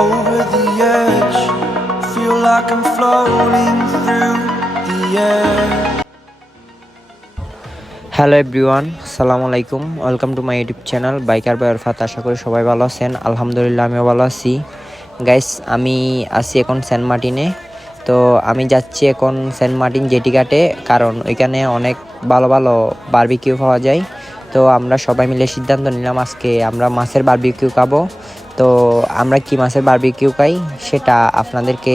Over the edge, feel like I'm floating through the air. Hello everyone, আসসালামু আলাইকুম। Welcome to my YouTube channel biker by Arafat. আশা করি সবাই ভালো আছেন। আলহামদুলিল্লাহ আমিও ভালো আছি। গাইস, আমি আছি এখন সেন্ট মার্টিনে। তো আমি যাচ্ছি এখন সেন্ট মার্টিন জেটি ঘাটে, কারণ ওইখানে অনেক ভালো ভালো বারবিকিউ পাওয়া যায়। তো আমরা সবাই মিলে সিদ্ধান্ত নিলাম আজকে আমরা মাছের বারবিকিউ খাবো। তো আমরা কি মাছের বারবিকিউ খাই সেটা আপনাদেরকে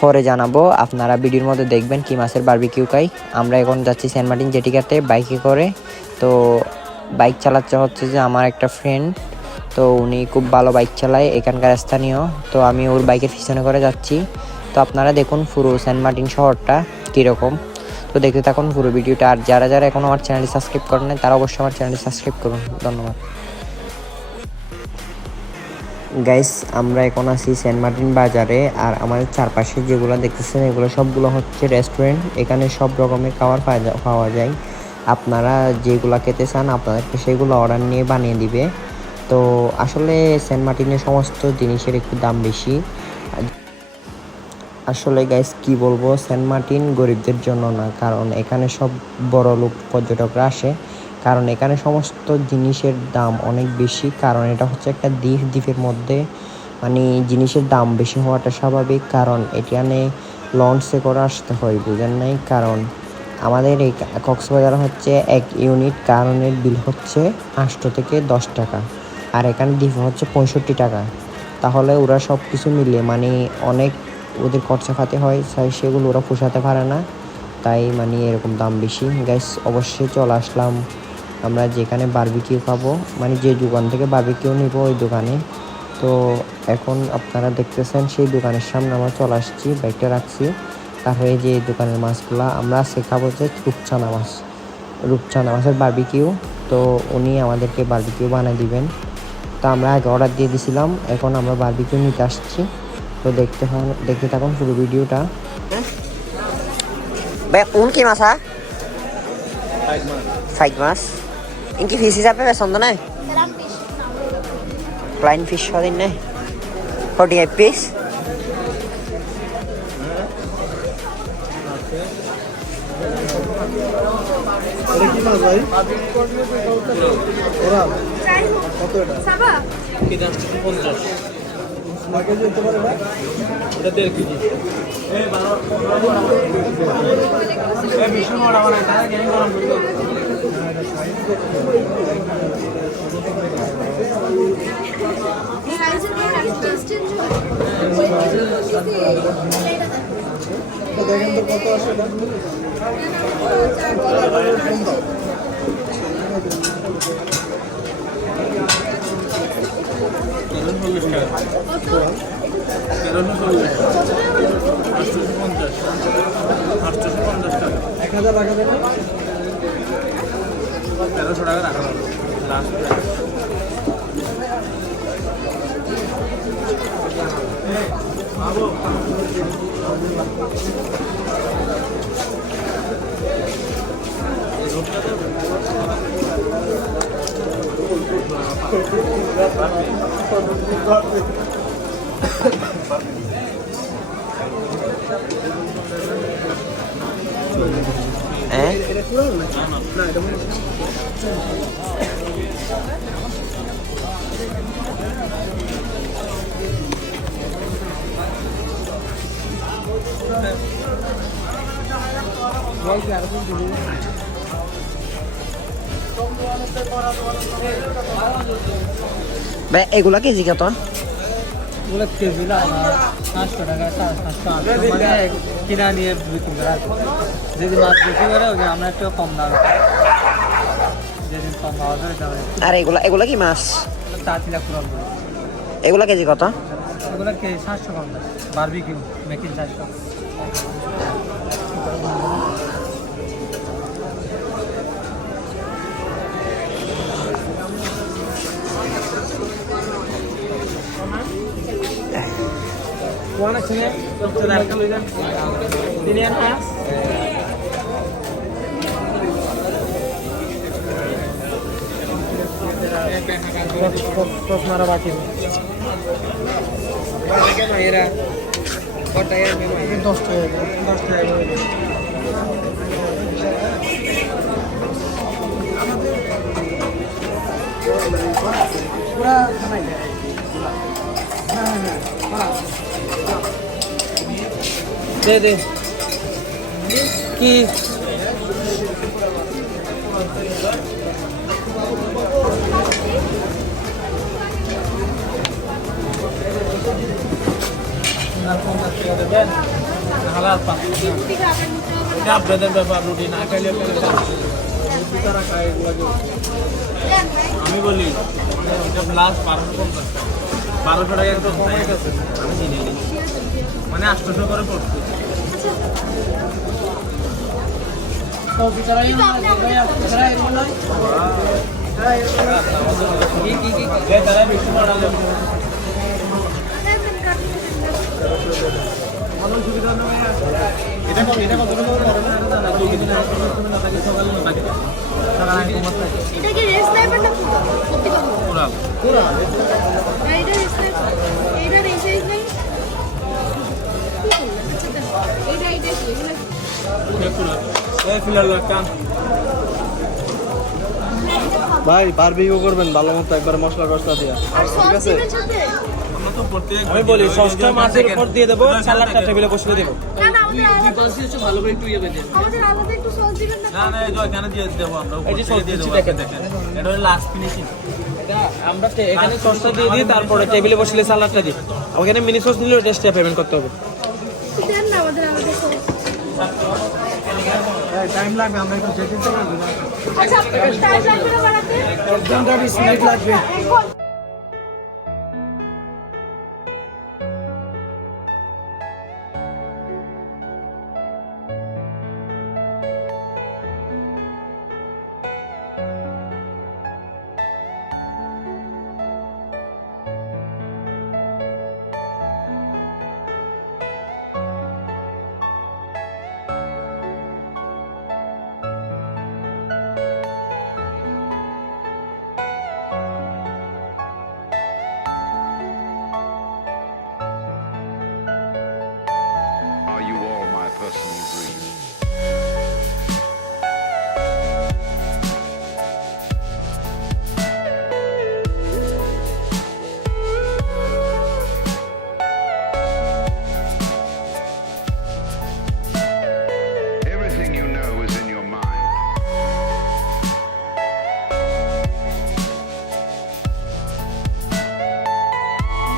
পরে জানাবো। আপনারা ভিডিওর মধ্যে দেখবেন কি মাছের বারবিকিউ খাই। আমরা এখন যাচ্ছি সেন্ট মার্টিন জেটি ঘাটে বাইকে করে। তো বাইক চালাচ্ছে হচ্ছে যে আমার একটা ফ্রেন্ড, তো উনি খুব ভালো বাইক চালায়, এখানকার স্থানীয়। তো আমি ওর বাইকের পিছনে করে যাচ্ছি। তো আপনারা দেখুন পুরো সেন্ট মার্টিন শহরটা কীরকম। তো দেখতে থাকুন পুরো ভিডিওটা। আর যারা যারা এখন আমার চ্যানেলটি সাবস্ক্রাইব করেন না তারা অবশ্যই আমার চ্যানেলটি সাবস্ক্রাইব করুন। ধন্যবাদ। গাইস, আমরা এখন আছি সেন্ট মার্টিন বাজারে। আর আমাদের চারপাশে যেগুলো দেখতেছেন এগুলো সবগুলো হচ্ছে রেস্টুরেন্ট। এখানে সব রকমের খাবার পাওয়া যায়। আপনারা যেগুলো খেতে চান আপনাদেরকে সেগুলো অর্ডার নিয়ে বানিয়ে দিবে। তো আসলে সেন্ট মার্টিনের সমস্ত জিনিসের একটু দাম বেশি। আসলে গাইস কি বলবো, সেন্ট মার্টিন গরিবদের জন্য না, কারণ এখানে সব বড় লোক পর্যটকরা আসে। কারণ এখানে সমস্ত জিনিসের দাম অনেক বেশি, কারণ এটা হচ্ছে একটা দ্বীপের মধ্যে মানে জিনিসের দাম বেশি হওয়াটা স্বাভাবিক। কারণ এখানে লঞ্চে করে আসতে হয়, বুঝেন নাই? কারণ আমাদের এই কক্সবাজার হচ্ছে এক ইউনিট কারণের বিল হচ্ছে 8 থেকে 10 টাকা, আর এখানে দ্বীপ হচ্ছে 65 টাকা। তাহলে ওরা সব কিছু মিলে মানে অনেক ওদের খরচা খাতে হয়, সেগুলো ওরা পোষাতে পারে না, তাই মানে এরকম দাম বেশি। গাইস, অবশ্যই চলে আসলাম আমরা যেখানে বারবিকিউ খাবো, মানে যে দোকান থেকে বারবিকিউ নিব ওই দোকানে। তো এখন আপনারা দেখতেছেন সেই দোকানের সামনে আমরা চলে আসছি, বাইকটা রাখছি। তারপরে যে দোকানের মাছগুলো আমরা আজকে খাবো যে রূপচাঁদা মাছের বারবিকিউ। তো উনি আমাদেরকে বারবিকিউ বানিয়ে দিবেন। তো আমরা আগে অর্ডার দিয়ে দিয়েছিলাম, এখন আমরা বারবিকিউ নিতে আসছি। তো দেখতে থাকুন পুরো ভিডিওটা। ভাই কোন কি মাছ? ফাইক মাছ ইনকি ফিস হিসাবে পছন্দ নাই? প্লাইন ফিশ সদিন নেই 45 পিস। দেখেন তো কত আসে ভাই এগুলা কেজি কত? এগুলো কেজি না 500 টাকা, 700 মানে কিনা নিয়ে বিক্রি করা। যদি মাছ বিক্রি করে ওই আমরা একটু কম দাম, যেদিন কম পাওয়া যায়। আর এগুলা কি মাছ? তাঁতিলা পুরান এগুলা কেজি কত? এগুলো কেজি 700 কম দাম। Barbecue making 400। কোন আছে? Indian hash. Tos mara baki. Era. Kota ya memang. 10 টাকা। পুরা খানাই দে দে কি হালাল পান এটা আপনাদের ব্যাপার রুটি না খাইলে তারা খায় এগুলো আমি বলি এটা প্লাস 1250 টাকা একদম কমে গেছে আমি কিনে নিই মানে 800 করে পড়ছে তো বিচারাই না ভাইয়া বিচারাই এর মনে হয় কি তারা বেশি বাড়ালো ভালো সুবিধা নয় এটা কত না তো কিন্তু না থাকে সকালে না থাকে এটা কি রেস স্নাইপার না সত্যি কথা পুরা এটা রেস স্নাইপার এটা রেস নাই এটা কি পুরা এই ফিলাল কাম ভাই বারবিকিউ করবেন ভালো মতো একবার মশলা কষা দিয়া আর সস ঠিক আছে দিবেন সাথে আমি বলি সসটা মাছের উপর দিয়ে দেবো সালাডটা টেবিলে বসিয়ে দেবো না না আমাদের আলাদা ভালো করে একটু ইয়ে বেঁধে আমাদের আলাদা একটু সস দিবেন না না না এই যে এখানে দিয়ে দেবো আমরা এই যে সস দিয়ে দিচ্ছি দেবো দেখেন দেখেন এটা হলো লাস্ট ফিনিশিং এটা আমরা এখানে সসটা দিয়ে দিই তারপরে টেবিলে বসলে সালাডটা দিই ওখানে মিনি সস নিলে টেস্টটা পেমেন্ট করতে হবে দেন না আমাদের আলাদা সস টাইম লাগবে আমরা একটু যেতে চাই আচ্ছা টাইম লাগবে না বানাতে একদম 20 মিনিট লাগবে এক ঘন্টা